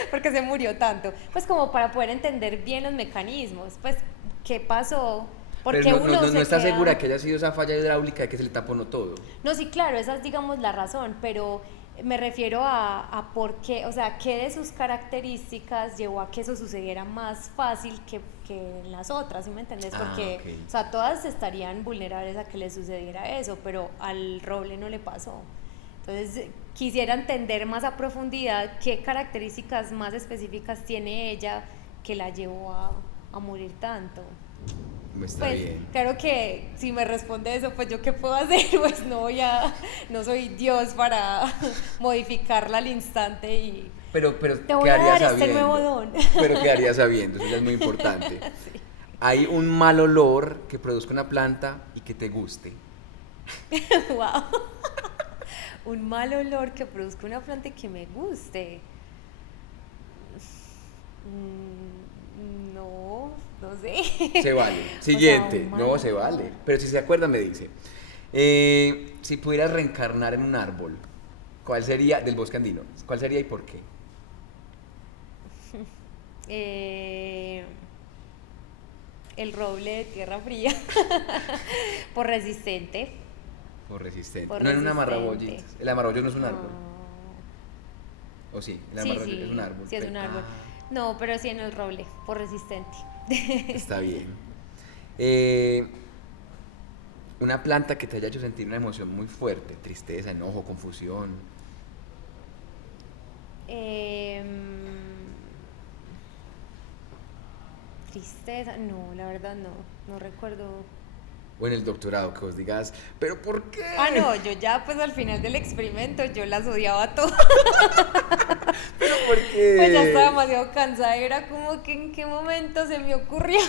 ¿Por qué se murió tanto? Pues como para poder entender bien los mecanismos. Pues, ¿qué pasó? Porque pero no está queda... segura que haya sido esa falla hidráulica de que se le taponó todo. No, sí, claro, esa es, digamos, la razón, pero me refiero a por qué, o sea, qué de sus características llevó a que eso sucediera más fácil que en las otras, ¿sí me entendés? Porque, okay. O sea, todas estarían vulnerables a que le sucediera eso, pero al roble no le pasó. Entonces, quisiera entender más a profundidad qué características más específicas tiene ella que la llevó a morir tanto. Está pues bien. Claro que si me responde eso, pues yo qué puedo hacer, pues no soy Dios para modificarla al instante y pero te voy a dar este nuevo don. Pero quedaría sabiendo, eso ya es muy importante. Sí. Hay un mal olor que produzca una planta y que te guste. Wow. Un mal olor que produzca una planta y que me guste. No sé. Se vale. Siguiente. O sea, no, se vale. Pero si se acuerda me dice. Si pudieras reencarnar en un árbol, ¿cuál sería del bosque andino? ¿Cuál sería y por qué? El roble de tierra fría. Por resistente. Por resistente. Por no resistente. En un amarrabollo. El amarrabollo no es un árbol. ¿O sí? El amarrabollo sí, es un árbol. Sí, es un árbol. No, pero sí en el roble, por resistente. Está bien. Una planta que te haya hecho sentir una emoción muy fuerte, tristeza, enojo, confusión. Tristeza, no, la verdad no recuerdo. O en el doctorado, que vos digas, ¿pero por qué? No, yo ya pues al final del experimento yo las odiaba todas. ¿Pero por qué? Pues ya estaba demasiado cansada, era como que en qué momento se me ocurrió.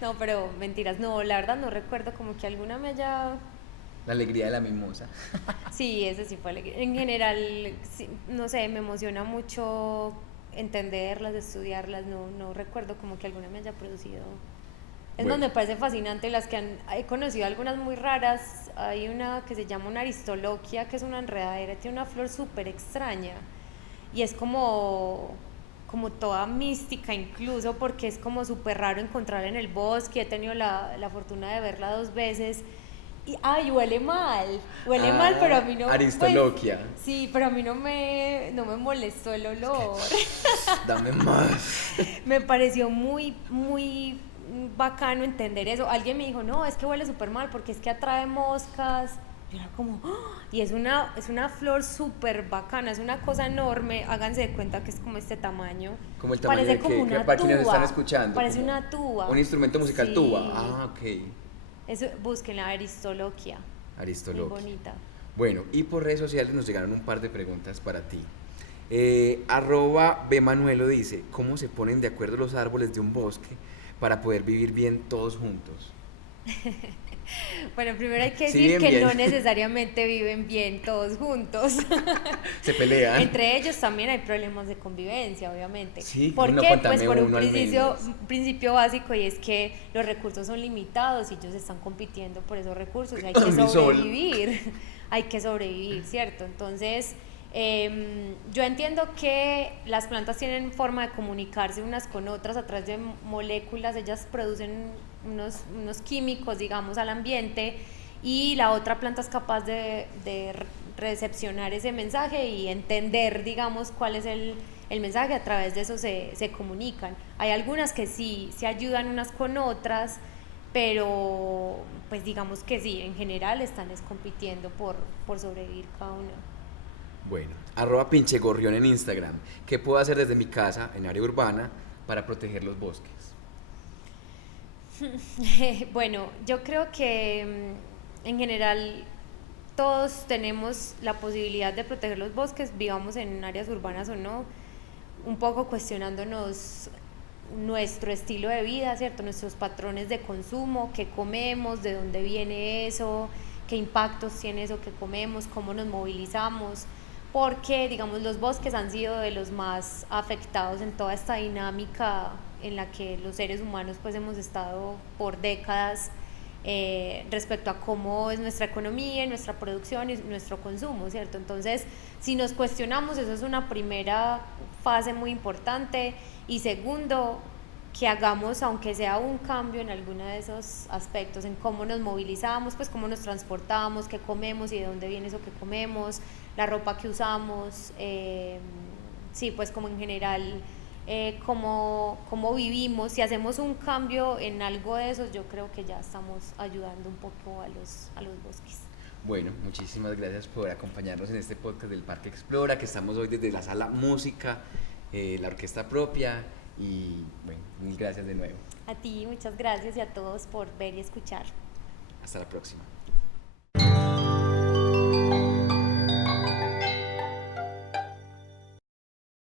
No, pero mentiras, no, la verdad no recuerdo como que alguna me haya... La alegría de la mimosa. Sí, ese sí fue alegría. En general, sí, no sé, me emociona mucho entenderlas, estudiarlas, no recuerdo como que alguna me haya producido... Es bueno. donde me parece fascinante las que he conocido algunas muy raras. Hay una que se llama una aristoloquia, que es una enredadera, tiene una flor súper extraña y es como toda mística incluso, porque es como súper raro encontrarla en el bosque. He tenido la fortuna de verla 2 veces y huele mal, pero a mí no. Aristoloquia. Pues, sí, pero a mí no me molestó el olor. Dame más. Me pareció muy bacano entender eso. Alguien me dijo, no, es que huele súper mal porque es que atrae moscas. Yo era como, ¡ah! Y es una flor súper bacana, es una cosa enorme. Háganse de cuenta que es como este tamaño. Como el tamaño Parece de como que una para quienes tuba. están escuchando. Parece como una tuba. un instrumento musical, Sí. tuba. Ah, ok. Eso, búsquenla, Aristoloquia. Muy Aristoloquia. bonita. Bueno, y por redes sociales nos llegaron un par de preguntas para ti. @bmanuelo dice, ¿cómo se ponen de acuerdo los árboles de un bosque para poder vivir bien todos juntos? Bueno, primero hay que Sí, decir bien, que bien. no necesariamente viven bien todos juntos. Se pelean. Entre ellos también hay problemas de convivencia, obviamente. Sí, ¿Por no, qué? contame Pues por un uno al menos. principio básico, y es que los recursos son limitados y ellos están compitiendo por esos recursos y hay que Mi sol. sobrevivir. Hay que sobrevivir, ¿cierto? Entonces, yo entiendo que las plantas tienen forma de comunicarse unas con otras a través de moléculas. Ellas producen unos químicos, digamos, al ambiente, y la otra planta es capaz de recepcionar ese mensaje y entender, digamos, cuál es el mensaje. A través de eso se comunican. Hay algunas que sí se ayudan unas con otras, pero pues digamos que sí, en general están compitiendo por sobrevivir cada una. Bueno, @pinchegorrión en Instagram. ¿Qué puedo hacer desde mi casa, en área urbana, para proteger los bosques? Bueno, yo creo que en general todos tenemos la posibilidad de proteger los bosques, vivamos en áreas urbanas o no, un poco cuestionándonos nuestro estilo de vida, ¿cierto? Nuestros patrones de consumo, qué comemos, de dónde viene eso, qué impactos tiene eso que comemos, cómo nos movilizamos, porque, digamos, los bosques han sido de los más afectados en toda esta dinámica en la que los seres humanos pues hemos estado por décadas, respecto a cómo es nuestra economía, nuestra producción y nuestro consumo, ¿cierto? Entonces, si nos cuestionamos, eso es una primera fase muy importante. Y segundo, que hagamos, aunque sea un cambio en alguno de esos aspectos, en cómo nos movilizamos, pues cómo nos transportamos, qué comemos y de dónde viene eso que comemos, la ropa que usamos, sí, pues como en general, cómo vivimos. Si hacemos un cambio en algo de eso, yo creo que ya estamos ayudando un poco a los bosques. Bueno, muchísimas gracias por acompañarnos en este podcast del Parque Explora, que estamos hoy desde la sala música, la orquesta propia, y bueno, mil gracias de nuevo. A ti, muchas gracias, y a todos por ver y escuchar. Hasta la próxima.